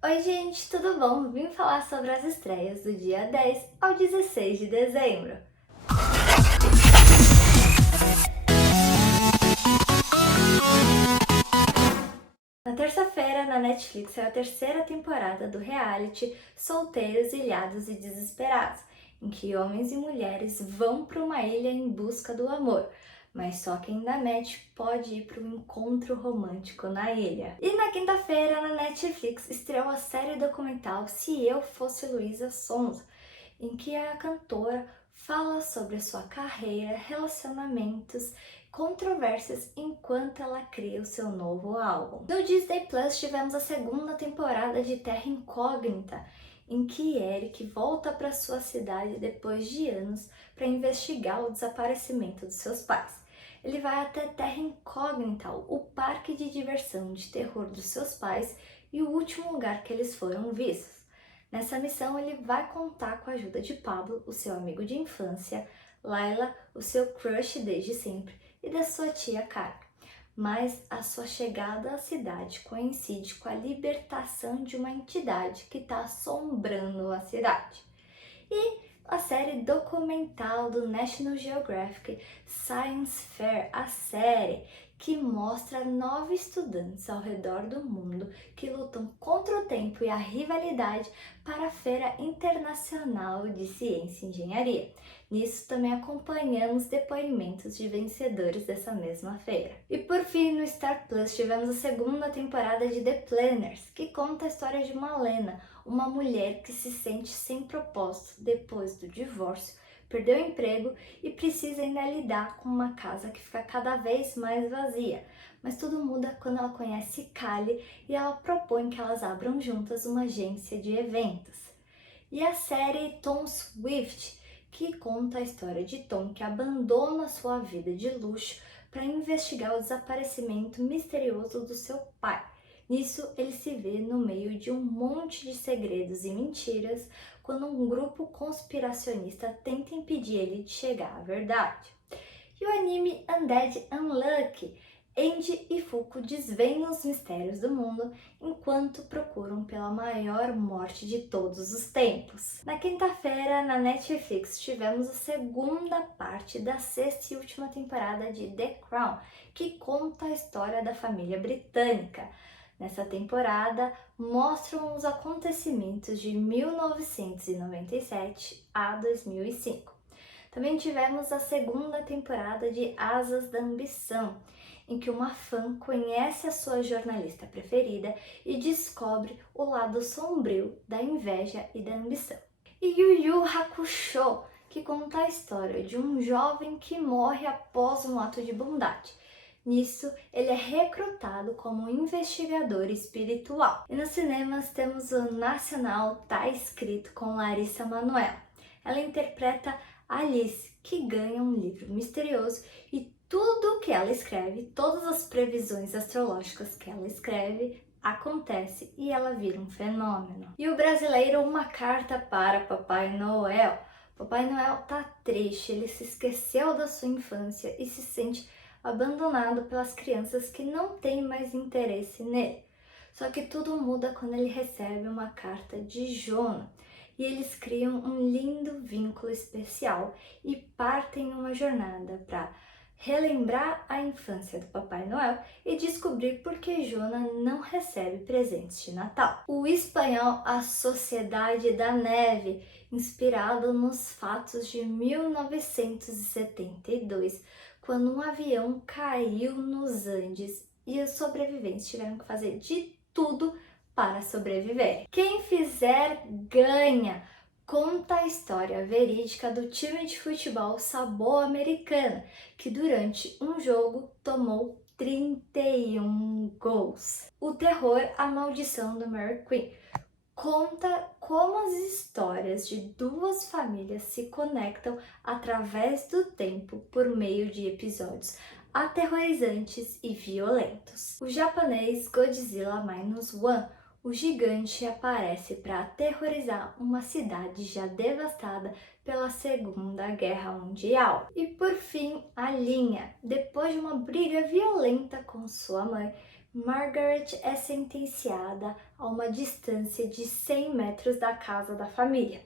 Oi gente, tudo bom? Vim falar sobre as estreias do dia 10 ao 16 de dezembro. Na terça-feira, na Netflix, saiu a terceira temporada do reality Solteiros, Ilhados e Desesperados, em que homens e mulheres vão para uma ilha em busca do amor, mas só quem dá match pode ir para um encontro romântico na ilha. E na quinta-feira, na Netflix, estreou a série documental Se Eu Fosse Luísa Sonza, em que a cantora fala sobre a sua carreira, relacionamentos, controvérsias enquanto ela cria o seu novo álbum. No Disney Plus tivemos a segunda temporada de Terra Incógnita, em que Eric volta para sua cidade depois de anos para investigar o desaparecimento dos seus pais. Ele vai até Terra Incógnita, o parque de diversão de terror dos seus pais e o último lugar que eles foram vistos. Nessa missão, ele vai contar com a ajuda de Pablo, o seu amigo de infância, Laila, o seu crush desde sempre, e da sua tia Carla. Mas a sua chegada à cidade coincide com a libertação de uma entidade que está assombrando a cidade. E a série documental do National Geographic Science Fair, a série que mostra 9 estudantes ao redor do mundo que lutam contra o tempo e a rivalidade para a Feira Internacional de Ciência e Engenharia. Nisso também acompanhamos depoimentos de vencedores dessa mesma feira. E por fim, no Star Plus tivemos a segunda temporada de The Planners, que conta a história de Malena, uma mulher que se sente sem propósito depois do divórcio, perdeu o emprego e precisa ainda lidar com uma casa que fica cada vez mais vazia. Mas tudo muda quando ela conhece Kali e ela propõe que elas abram juntas uma agência de eventos. E a série Tom Swift, que conta a história de Tom que abandona sua vida de luxo para investigar o desaparecimento misterioso do seu pai. Nisso, ele se vê no meio de um monte de segredos e mentiras quando um grupo conspiracionista tenta impedir ele de chegar à verdade. E o anime Undead Unlucky, Andy e Fuko desvendam os mistérios do mundo enquanto procuram pela maior morte de todos os tempos. Na quinta-feira, na Netflix, tivemos a segunda parte da sexta e última temporada de The Crown, que conta a história da família britânica. Nessa temporada, mostram os acontecimentos de 1997 a 2005. Também tivemos a segunda temporada de Asas da Ambição, em que uma fã conhece a sua jornalista preferida e descobre o lado sombrio da inveja e da ambição. E Yu Yu Hakusho, que conta a história de um jovem que morre após um ato de bondade. Nisso, ele é recrutado como investigador espiritual. E nos cinemas temos o Nacional Tá Escrito com Larissa Manoela. Ela interpreta Alice, que ganha um livro misterioso e tudo o que ela escreve, todas as previsões astrológicas que ela escreve, acontece e ela vira um fenômeno. E o brasileiro Uma Carta para Papai Noel. Papai Noel tá triste, ele se esqueceu da sua infância e se sente abandonado pelas crianças que não têm mais interesse nele. Só que tudo muda quando ele recebe uma carta de Jonah e eles criam um lindo vínculo especial e partem uma jornada para relembrar a infância do Papai Noel e descobrir por que Jonah não recebe presentes de Natal. O espanhol A Sociedade da Neve, inspirado nos fatos de 1972, quando um avião caiu nos Andes e os sobreviventes tiveram que fazer de tudo para sobreviver. Quem fizer ganha. Conta a história verídica do time de futebol Sabor Americana, que durante um jogo tomou 31 gols. O terror A Maldição do Mary Queen conta como as histórias de duas famílias se conectam através do tempo por meio de episódios aterrorizantes e violentos. O japonês Godzilla Minus One, o gigante aparece para aterrorizar uma cidade já devastada pela Segunda Guerra Mundial. E por fim, a Linha. Depois de uma briga violenta com sua mãe, Margaret é sentenciada a uma distância de 100 metros da casa da família.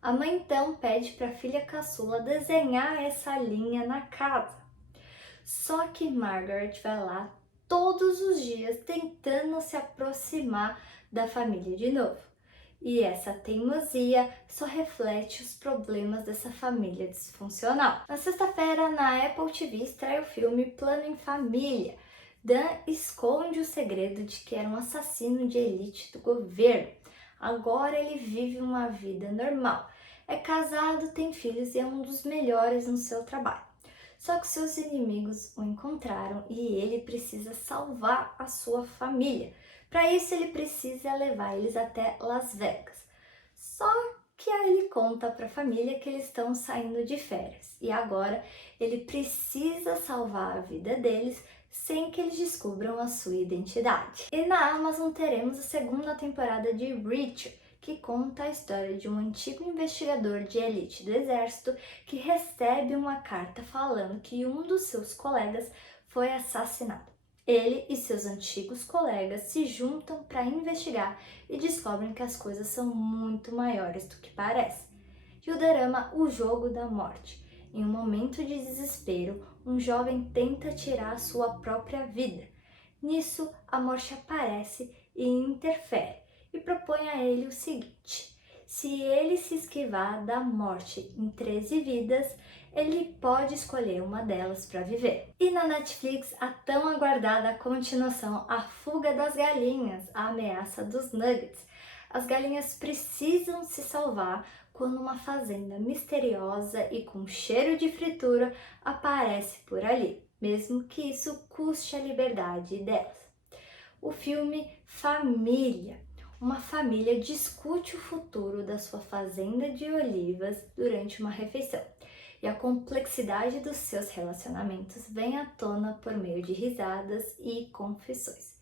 A mãe então pede para a filha caçula desenhar essa linha na casa. Só que Margaret vai lá todos os dias tentando se aproximar da família de novo. E essa teimosia só reflete os problemas dessa família disfuncional. Na sexta-feira, na Apple TV, estreia o filme Plano em Família. Dan esconde o segredo de que era um assassino de elite do governo. Agora ele vive uma vida normal. É casado, tem filhos e é um dos melhores no seu trabalho. Só que seus inimigos o encontraram e ele precisa salvar a sua família. Para isso, ele precisa levar eles até Las Vegas. Só que aí ele conta para a família que eles estão saindo de férias e agora ele precisa salvar a vida deles sem que eles descubram a sua identidade. E na Amazon teremos a segunda temporada de Reacher, que conta a história de um antigo investigador de elite do exército que recebe uma carta falando que um dos seus colegas foi assassinado. Ele e seus antigos colegas se juntam para investigar e descobrem que as coisas são muito maiores do que parece. E o drama O Jogo da Morte. Em um momento de desespero, um jovem tenta tirar a sua própria vida. Nisso, a morte aparece e interfere e propõe a ele o seguinte: se ele se esquivar da morte em 13 vidas, ele pode escolher uma delas para viver. E na Netflix, a tão aguardada continuação A Fuga das Galinhas, a ameaça dos nuggets. As galinhas precisam se salvar quando uma fazenda misteriosa e com cheiro de fritura aparece por ali, mesmo que isso custe a liberdade delas. O filme Família. Uma família discute o futuro da sua fazenda de olivas durante uma refeição, e a complexidade dos seus relacionamentos vem à tona por meio de risadas e confissões.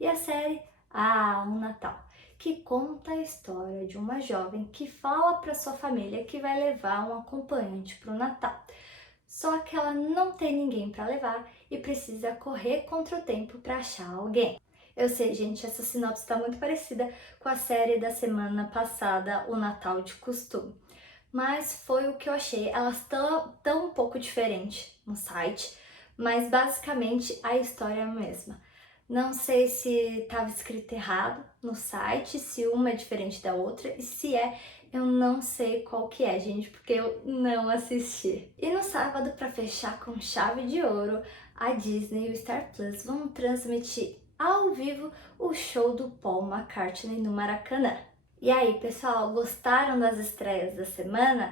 E a série O Natal, que conta a história de uma jovem que fala para sua família que vai levar um acompanhante para o Natal. Só que ela não tem ninguém para levar e precisa correr contra o tempo para achar alguém. Eu sei, gente, essa sinopse está muito parecida com a série da semana passada, O Natal de Costume. Mas foi o que eu achei. Elas estão um pouco diferentes no site, mas basicamente a história é a mesma. Não sei se estava escrito errado no site, se uma é diferente da outra, e se é, eu não sei qual que é, gente, porque eu não assisti. E no sábado, para fechar com chave de ouro, a Disney e o Star Plus vão transmitir ao vivo o show do Paul McCartney no Maracanã. E aí, pessoal, gostaram das estreias da semana?